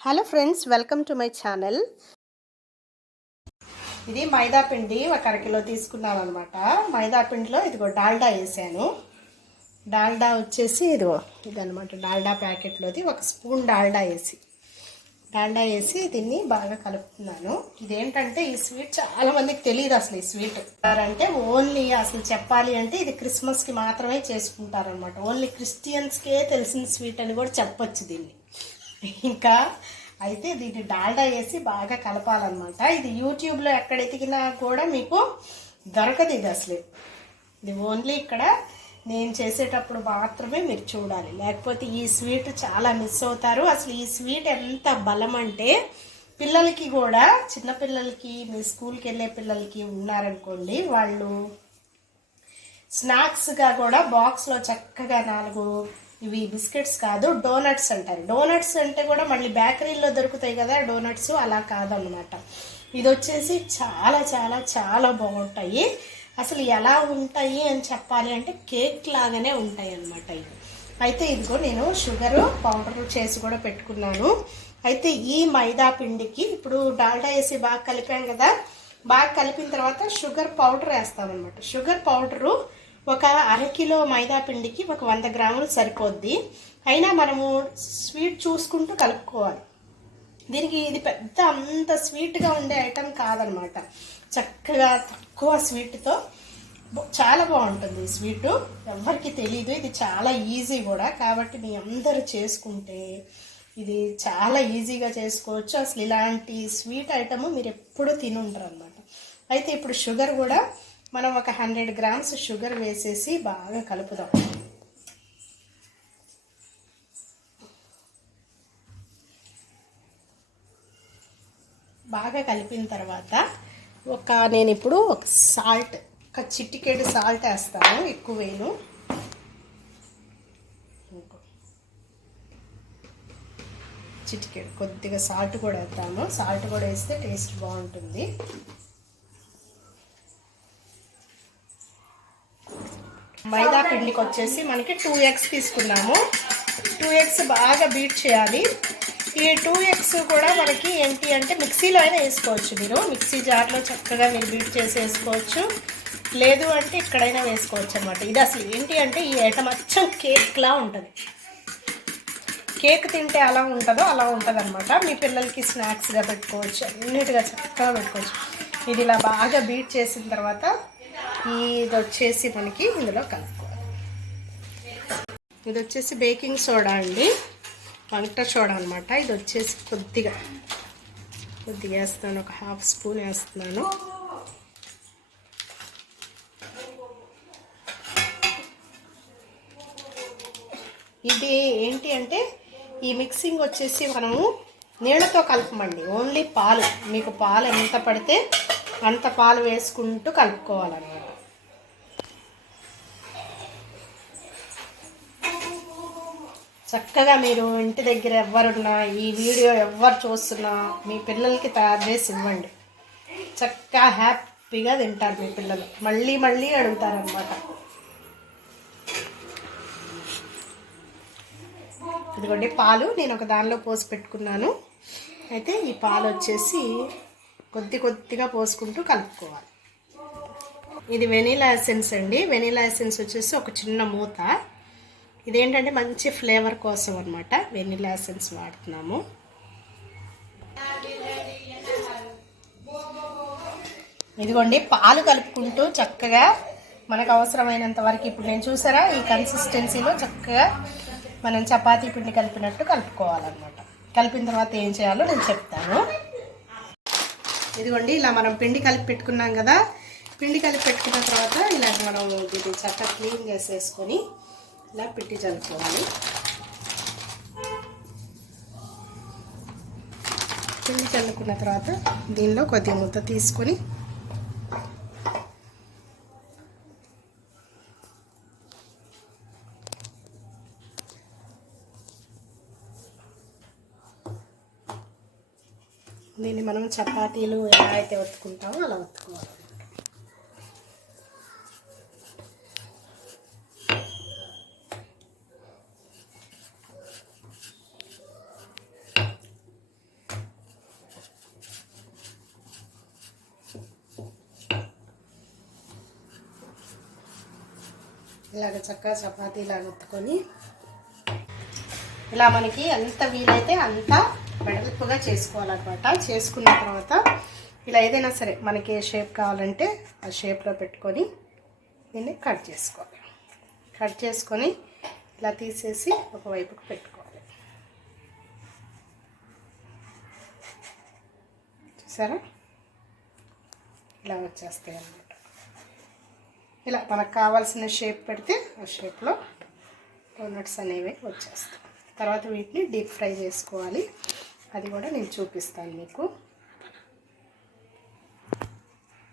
Hello friends welcome to my channel ఇది మైదా పిండి ఒక అరకిలో తీసుకున్నాను అనమాట మైదా పిండిలో ఇదిగో డాల్డా వేసాను. డాల్డా వచ్చేసి ఇదిగో ఇదనమాట డాల్డా ప్యాకెట్లోది. ఒక స్పూన్ డాల్డా వేసి డాల్డా వేసి దీన్ని బాగా కలుపుతున్నాను. ఇదేంటంటే ఈ స్వీట్ చాలా మందికి తెలియదు అసలు ఈ స్వీట్. అంటే ఓన్లీ అసలు చెప్పాలి అంటే ఇది క్రిస్మస్కి మాత్రమే చేసుకుంటారనమాట ఓన్లీ క్రిస్టియన్స్కే తెలిసిన స్వీట్ అని కూడా చెప్పొచ్చు దీన్ని. ఇంకా అయితే దీన్ని డాల్డా వేసి బాగా కలపాలన్నమాట. ఇది యూట్యూబ్లో ఎక్కడ ఎతికినా కూడా మీకు దొరకదు ఇది అసలు. ఇది ఓన్లీ ఇక్కడ నేను చేసేటప్పుడు మాత్రమే మీరు చూడాలి. లేకపోతే ఈ స్వీట్ చాలా మిస్ అవుతారు. అసలు ఈ స్వీట్ ఎంత బలం అంటే పిల్లలకి కూడా చిన్నపిల్లలకి మీ స్కూల్కి వెళ్ళే పిల్లలకి ఉన్నారనుకోండి వాళ్ళు స్నాక్స్గా కూడా బాక్స్లో చక్కగా నాలుగు ఇవి బిస్కెట్స్ కాదు డోనట్స్ అంటారు. డోనట్స్ అంటే కూడా మళ్ళీ బేకరీలో దొరుకుతాయి కదా డోనట్స్ అలా కాదనమాట ఇది వచ్చేసి చాలా చాలా చాలా బాగుంటాయి. అసలు ఎలా ఉంటాయి అని చెప్పాలి అంటే కేక్ లాగానే ఉంటాయి అన్నమాట ఇవి. అయితే ఇదిగో నేను షుగరు పౌడర్ చేసి కూడా పెట్టుకున్నాను. అయితే ఈ మైదా పిండికి ఇప్పుడు డాల్డా వేసి బాగా కలిపాం కదా బాగా కలిపిన తర్వాత షుగర్ పౌడర్ వేస్తామన్నమాట. షుగర్ పౌడరు ఒక అరకిలో మైదాపిండికి ఒక వంద గ్రాములు సరిపోద్ది. అయినా మనము స్వీట్ చూసుకుంటూ కలుపుకోవాలి. దీనికి ఇది పెద్ద అంత స్వీట్గా ఉండే ఐటెం కాదనమాట. చక్కగా తక్కువ స్వీట్తో చాలా బాగుంటుంది ఈ స్వీటు. ఎవరికి తెలీదు ఇది చాలా ఈజీ కూడా. కాబట్టి మీ అందరూ చేసుకుంటే ఇది చాలా ఈజీగా చేసుకోవచ్చు. అసలు ఇలాంటి స్వీట్ ఐటమ్ మీరు ఎప్పుడూ తిని ఉంటారు అనమాట అయితే ఇప్పుడు షుగర్ కూడా మనం ఒక హండ్రెడ్ గ్రామ్స్ షుగర్ వేసేసి బాగా కలుపుదాం. బాగా కలిపిన తర్వాత ఒక నేను ఇప్పుడు ఒక సాల్ట్ ఒక చిట్టికేడు సాల్ట్ వేస్తాను ఎక్కువ వేయను చిటికెడు కొద్దిగా సాల్ట్ కూడా వేస్తాను సాల్ట్ కూడా వేస్తే టేస్ట్ బాగుంటుంది. మైదా పిండికి వచ్చేసి మనకి టూ ఎగ్స్ తీసుకున్నాము. టూ ఎగ్స్ బాగా బీట్ చేయాలి. ఈ టూ ఎగ్స్ కూడా మనకి ఏంటి అంటే మిక్సీలో అయినా వేసుకోవచ్చు మీరు. మిక్సీ జార్లో చక్కగా మీరు బీట్ చేసి వేసుకోవచ్చు లేదు అంటే ఇక్కడైనా వేసుకోవచ్చు అనమాట ఇది అసలు ఏంటి అంటే ఈ ఐటమ్ అచ్చం కేక్లా ఉంటుంది. కేక్ తింటే అలా ఉంటుందో అలా ఉంటుంది అనమాట మీ పిల్లలకి స్నాక్స్గా పెట్టుకోవచ్చు అన్నిటిగా చక్కగా పెట్టుకోవచ్చు. ఇది ఇలా బాగా బీట్ చేసిన తర్వాత ఇది వచ్చేసి మనకి ఇందులో కలుపుకోవాలి. ఇది వచ్చేసి బేకింగ్ సోడా అండి. వంట సోడా అనమాట ఇది వచ్చేసి కొద్దిగా కొద్దిగా వేస్తాను ఒక హాఫ్ స్పూన్ వేస్తున్నాను. ఇది ఏంటి అంటే ఈ మిక్సింగ్ వచ్చేసి మనము నీళ్ళతో కలపమండి. ఓన్లీ పాలు. మీకు పాలు ఎంత పడితే అంత పాలు వేసుకుంటూ కలుపుకోవాలన్నమాట. చక్కగా మీరు ఇంటి దగ్గర ఎవరున్నా ఈ వీడియో ఎవరు చూస్తున్నా మీ పిల్లలకి తయారు చేసి ఇవ్వండి. చక్కగా హ్యాపీగా తింటారు మీ పిల్లలు. మళ్ళీ మళ్ళీ అడుగుతారనమాట ఇదిగోండి పాలు నేను ఒక దానిలో పోసి పెట్టుకున్నాను. అయితే ఈ పాలు వచ్చేసి కొద్ది కొద్దిగా పోసుకుంటూ కలుపుకోవాలి. ఇది వెనీలా ఎసెన్స్ అండి. వెనీలా ఎసెన్స్ వచ్చేసి ఒక చిన్న మూత. ఇదేంటంటే మంచి ఫ్లేవర్ కోసం అనమాట వెనిలా ఎసెన్స్ వాడుతున్నాము. ఇదిగోండి పాలు కలుపుకుంటూ చక్కగా మనకు అవసరమైనంత వరకు ఇప్పుడు నేను చూసారా ఈ కన్సిస్టెన్సీలో చక్కగా మనం చపాతీ పిండి కలిపినట్టు కలుపుకోవాలన్నమాట. కలిపిన తర్వాత ఏం చేయాలో నేను చెప్తాను. ఇదిగోండి ఇలా మనం పిండి కలిపి పెట్టుకున్నాం కదా పిండి కలిపి పెట్టుకున్న తర్వాత ఇలా మనం ఇది చక్కగా క్లీన్ చేసేసుకొని ఇలా పెట్టి చల్లుకోవాలి. పిండి చల్లుకున్న తర్వాత దీనిలో కొద్దిగా ముద్ద తీసుకొని దీన్ని మనం చపాతీలు ఎలా అయితే ఒత్తుకుంటామో అలా ఒత్తుకోవాలి. ఇలాగ చక్కగా చపాతీ ఇలా ఒత్తుకొని ఇలా మనకి ఎంత వీలైతే అంత వెడల్పుగా చేసుకోవాలన్నమాట. చేసుకున్న తర్వాత ఇలా ఏదైనా సరే మనకి ఏ షేప్ కావాలంటే ఆ షేప్లో పెట్టుకొని దీన్ని కట్ చేసుకోవాలి. కట్ చేసుకొని ఇలా తీసేసి ఒకవైపుకు పెట్టుకోవాలి. చూసారా? ఇలా వచ్చేస్తాయి అన్నమాట. ఇలా మనకు కావాల్సిన షేప్ పెడితే ఆ షేప్లో డోనట్స్ అనేవి వచ్చేస్తాయి. తర్వాత వీటిని డీప్ ఫ్రై చేసుకోవాలి. అది కూడా నేను చూపిస్తాను మీకు.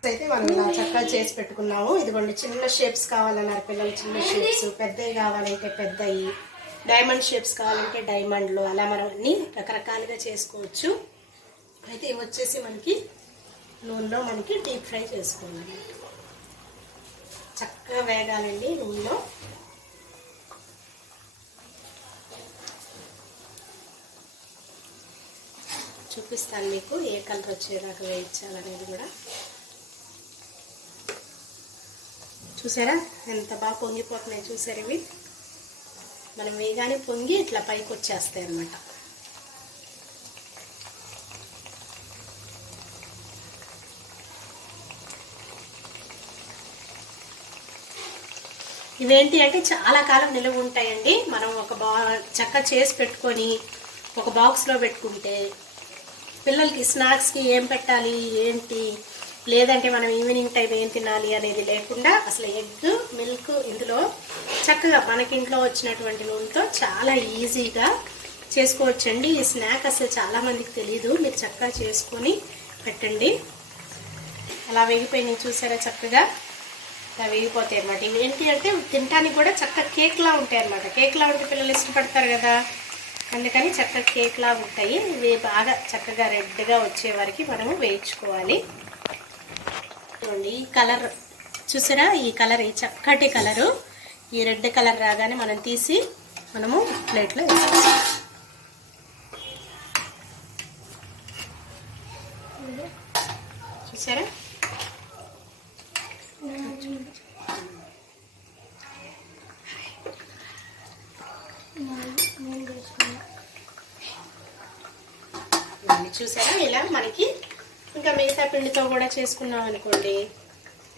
అయితే మనం ఇలా చక్కగా చేసి పెట్టుకున్నాము. ఇదిగోండి చిన్న షేప్స్ కావాలన్నారు పిల్లలు చిన్న షేప్స్ పెద్దవి కావాలంటే పెద్దవి డైమండ్ షేప్స్ కావాలంటే డైమండ్లు అలా మనం అన్ని రకరకాలుగా చేసుకోవచ్చు. అయితే ఇవి వచ్చేసి మనకి నూనెలో మనకి డీప్ ఫ్రై చేసుకోవాలి. చక్కగా వేగాలండి నూనెలో. చూపిస్తాను మీకు ఏ కలర్ వచ్చేదాకా వేయించాలనేది కూడా. చూసారా? ఎంత బాగా పొంగిపోతున్నాయి చూసారు ఇవి? మనం వేగానే పొంగి ఇట్లా పైకి వచ్చేస్తాయి అన్నమాట. ఇవేంటి అంటే చాలా కాలం నిలువ ఉంటాయండి. మనం ఒక బా చక్క చేసి పెట్టుకొని ఒక బాక్స్లో పెట్టుకుంటే పిల్లలకి స్నాక్స్కి ఏం పెట్టాలి ఏంటి? లేదంటే మనం ఈవినింగ్ టైం ఏం తినాలి అనేది లేకుండా అసలు ఎగ్ మిల్క్ ఇందులో చక్కగా మనకి ఇంట్లో వచ్చినటువంటి నూనెతో చాలా ఈజీగా చేసుకోవచ్చండి. ఈ స్నాక్ అసలు చాలామందికి తెలియదు మీరు చక్కగా చేసుకొని పెట్టండి. అలా వేగిపోయినాయి చూసారా చక్కగా? ఇలా వేగిపోతాయి అనమాట ఇవి ఏంటి అంటే తినడానికి కూడా చక్కగా కేక్లా ఉంటాయి అనమాట కేక్లా ఉంటే పిల్లలు ఇష్టపడతారు కదా. అందుకని చక్కగా కేక్లా ఉంటాయి. ఇవి బాగా చక్కగా రెడ్గా వచ్చే వరకు మనము వేయించుకోవాలి. చూడండి ఈ కలర్ చూసారా? ఈ కలర్ ఈ చక్కటి కలరు. ఈ రెడ్ కలర్ రాగానే మనం తీసి మనము ప్లేట్లో వేసుకోవాలి చూసారా ఇవన్నీ చూసారా? ఇలా మనకి ఇంకా మిగతా పిండితో కూడా చేసుకున్నాం అనుకోండి.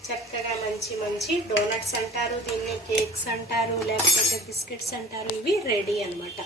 చక్కగా మంచి మంచి డోనట్స్ అంటారు దీన్ని కేక్స్ అంటారు లేకపోతే బిస్కెట్స్ అంటారు ఇవి రెడీ అనమాట